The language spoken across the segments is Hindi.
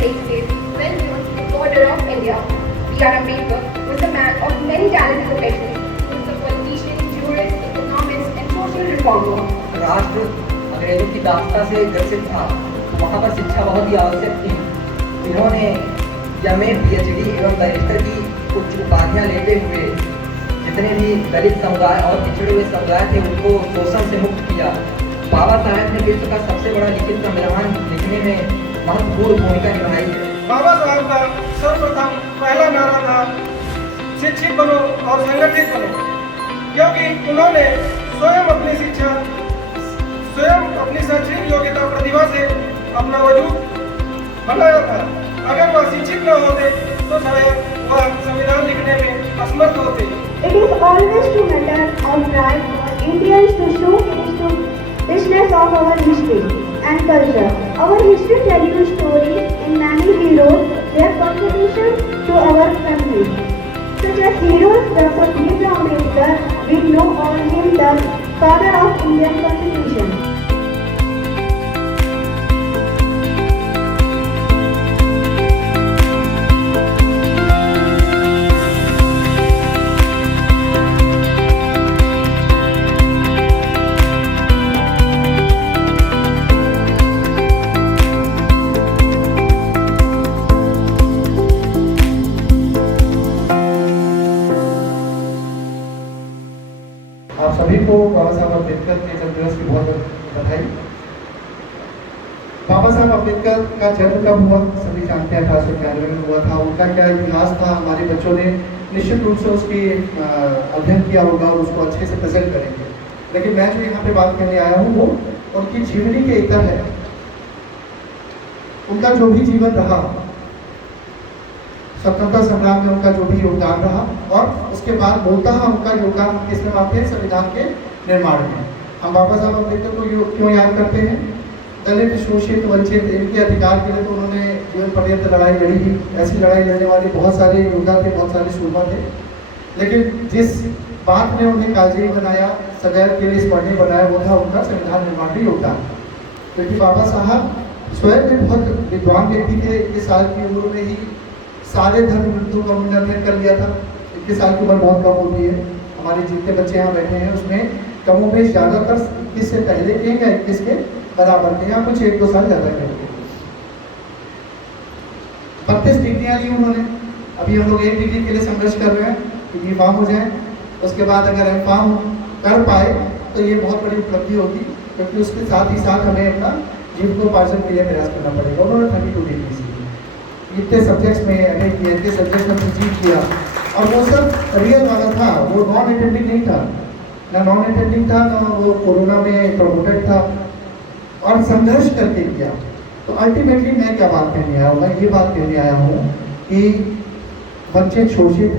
takes place well beyond the border of India. B.R. Ambedkar was a man of many talents professions. He was a politician, jurist, economist, and social reformer. राष्ट्र अंग्रेजों की दास्ता से ग्रसित था, वहाँ पर शिक्षा बहुत ही आवश्यक थी। इन्होंने एमए, पीएचडी एवं बैरिस्टर की उच्च उपाधियाँ लेते हुए जितने भी दलित समुदाय और पिछड़े हुए समुदाय थे उनको शोषण से मुक्त किया। बाबा साहेब ने विश्व का सबसे बड़ा लिखित संविधान लिखने में महत्वपूर्ण भूमिका निभाई है। बाबा साहब का सर्वप्रथम पहला नारा था शिक्षित बनो और संगठित बनो, क्योंकि उन्होंने स्वयं अपनी शिक्षा, स्वयं अपनी शैक्षणिक योग्यता प्रतिभा से अपना वजूद बनाया था। अगर वह शिक्षित न होते तो शायद वह संविधान लिखने में असमर्थ होते। It is always to matter of pride for Indians to showcase the richness of our history and culture. Our history tells you stories in many heroes, their contributions to our country. Such as heroes Dr. B.R. Ambedkar, we know all him the father of Indian Constitution. आप सभी को बाबा साहब अम्बेडकर के जन्म दिवस की बहुत बहुत बधाई। बाबा साहब अम्बेडकर का जन्म कब हुआ सभी जानते हैं, 1891 में हुआ था। उनका क्या इतिहास था हमारे बच्चों ने निश्चित रूप से उसकी अध्ययन किया होगा और उसको अच्छे से प्रेजेंट करेंगे। लेकिन मैं जो यहाँ पे बात करने आया हूँ वो उनकी जीवनी के इतर है। उनका जो भी जीवन रहा, स्वतंत्रता संग्राम में उनका जो भी योगदान रहा, और उसके बाद बोलता है उनका योगदान किसमें आते हैं, संविधान के निर्माण में। हम बाबा साहब अम्बेडकर को क्यों याद करते हैं? दलित, शोषित, वंचित इनके अधिकार के लिए तो उन्होंने जीवन पर्यंत लड़ाई लड़ी थी। ऐसी लड़ाई लड़ने वाले बहुत सारे योद्धा थे, बहुत सारे सूरमा थे। लेकिन जिस बात ने उन्हें कालजयी बनाया, सदैव के लिए स्मरणीय बनाया, वो था उनका संविधान निर्माण में योगदान। क्योंकि बाबा साहब स्वयं में बहुत विद्वान व्यक्ति थे। 21 साल की उम्र में ही सारे धर्म ग्रंथों का उन्होंने अध्ययन कर लिया था। 21 साल की उम्र बहुत कम होती है। हमारे जितने बच्चे यहाँ बैठे हैं उसमें कमोबेश ज़्यादातर 21 से पहले के या 21 के बराबर के, यहाँ कुछ 1-2 साल ज़्यादा करेंगे। 32 डिग्रियाँ ली उन्होंने। अभी हम लोग 1 डिग्री के लिए संघर्ष कर रहे हैं कि B.Pharm हो जाए। उसके बाद अगर M.Pharm कर पाए तो ये बहुत बड़ी उपलब्धि होगी, क्योंकि उसके साथ ही साथ हमें अपना जीविकोपार्जन के लिए प्रयास करना पड़ेगा। उन्होंने 32 डिग्री से इतने सब्जेक्ट्स में एमए किया, इतने सब्जेक्ट्स में पीजी किया, और वो सब रियल वाला था। वो नॉन अटेंडिंग नहीं था, ना नॉन अटेंडिंग था, ना वो कोरोना में प्रमोटेड था, और संघर्ष करके किया। तो अल्टीमेटली मैं क्या बात कहने आया हूँ? मैं ये बात कहने आया हूँ कि वंचित, शोषित,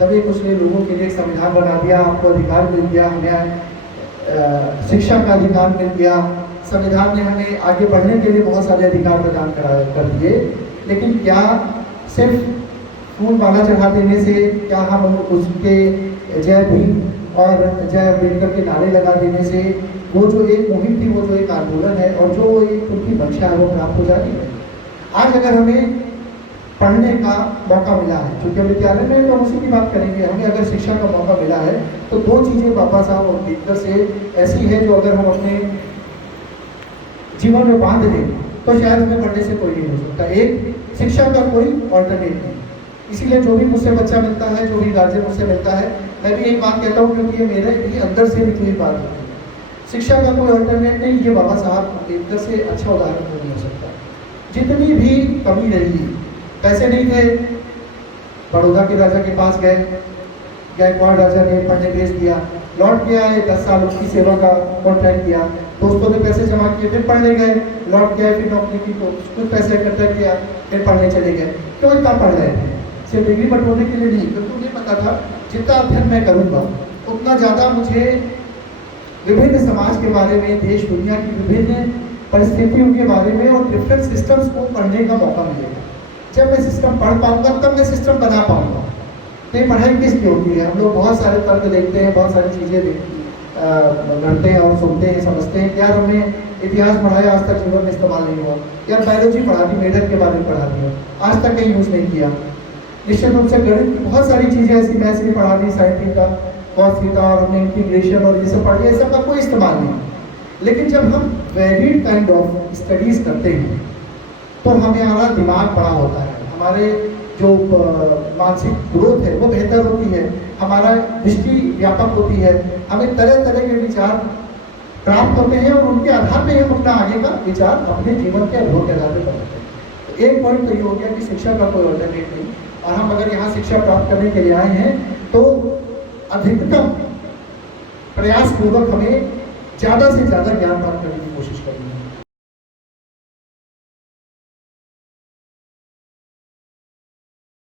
दबे कुचले लोगों के लिए संविधान बना दिया, आपको अधिकार मिल गया, हमें शिक्षा का अधिकार मिल गया, संविधान ने हमें आगे बढ़ने के लिए बहुत सारे अधिकार प्रदान कर दिए। लेकिन क्या सिर्फ फूल माला चढ़ा देने से, क्या हम उसके जय भीम और जय अम्बेडकर के नारे लगा देने से वो जो एक मुहिम थी, वो जो एक आंदोलन है और जो एक उनकी मंशा है वो प्राप्त हो जाती है? आज अगर हमें पढ़ने का मौका मिला है, चूँकि विद्यालय में तो उसी की बात करेंगे, हमें अगर शिक्षा का मौका मिला है तो 2 चीज़ें बाबा साहब अम्बेडकर से ऐसी है जो अगर हम अपने जीवन में बांध दें तो शायद हमें पढ़ने से कोई नहीं हो सकता। एक, शिक्षा का कोई ऑल्टरनेट नहीं। इसीलिए जो भी मुझसे बच्चा मिलता है, जो भी गार्जियन मुझसे मिलता है, मैं भी एक बात कहता हूँ, क्योंकि ये मेरे भी अंदर से निकली बात होती है। शिक्षा का कोई ऑल्टरनेट नहीं, ये बाबा साहब अम्बेडकर से अच्छा उदाहरण नहीं हो सकता। जितनी भी कमी रही, पैसे नहीं थे, बड़ौदा के राजा के पास गए, गायकवाड़ राजा ने पढ़ने भेज दिया, लौट के आए, 10 साल उसकी सेवा का कॉन्ट्रैक्ट किया, दोस्तों ने पैसे जमा किए, फिर पढ़ने गए, लौट के आए, फिर नौकरी की, तो कुछ पैसे इकट्ठा किया, फिर पढ़ने चले गए। क्यों इतना पढ़ रहे थे? सिर्फ डिग्री बटोरने के लिए नहीं, क्योंकि उन्हें पता था जितना अध्ययन मैं करूँगा उतना ज़्यादा मुझे विभिन्न समाज के बारे में, देश दुनिया की विभिन्न परिस्थितियों के बारे में और डिफरेंट सिस्टम्स को पढ़ने का मौका मिलेगा। जब मैं सिस्टम पढ़ पाऊँगा तब मैं सिस्टम बना पाऊँगा। तो ये पढ़ाई किस लिए होती है? हम लोग बहुत सारे तर्क देखते हैं, बहुत सारी चीज़ें लड़ते हैं और सुनते हैं, समझते हैं कि यार हमें इतिहास पढ़ाया, आज तक जीवन में इस्तेमाल नहीं हुआ। या बायोलॉजी पढ़ा दी, मेढक के बारे में पढ़ा दिया, आज तक कहीं यूज़ नहीं किया। निश्चित रूप से गणित की बहुत सारी चीज़ें ऐसी मैथ्स भी पढ़ा दी, साइन थीटा, कॉस थीटा, और हमने इंटीग्रेशन और ये सब पढ़ लिया, ये सब का कोई इस्तेमाल नहीं। लेकिन जब हम वेरिड काइंड ऑफ स्टडीज़ करते हैं तो हमारा दिमाग बड़ा होता है, हमारे जो मानसिक ग्रोथ है वो बेहतर होती है, हमारा दृष्टि व्यापक होती है, हमें तरह तरह के विचार प्राप्त होते हैं और उनके आधार पर हम अपना आगे का विचार अपने जीवन के अनुभव के आधार पर बनाते हैं। तो एक पॉइंट तो ये हो गया कि शिक्षा का कोई ऑल्टरनेट नहीं, और हम अगर यहाँ शिक्षा प्राप्त करने के लिए आए हैं तो अधिकतम प्रयासपूर्वक हमें ज़्यादा से ज़्यादा ज्ञान प्राप्त करने की कोशिश करनी है।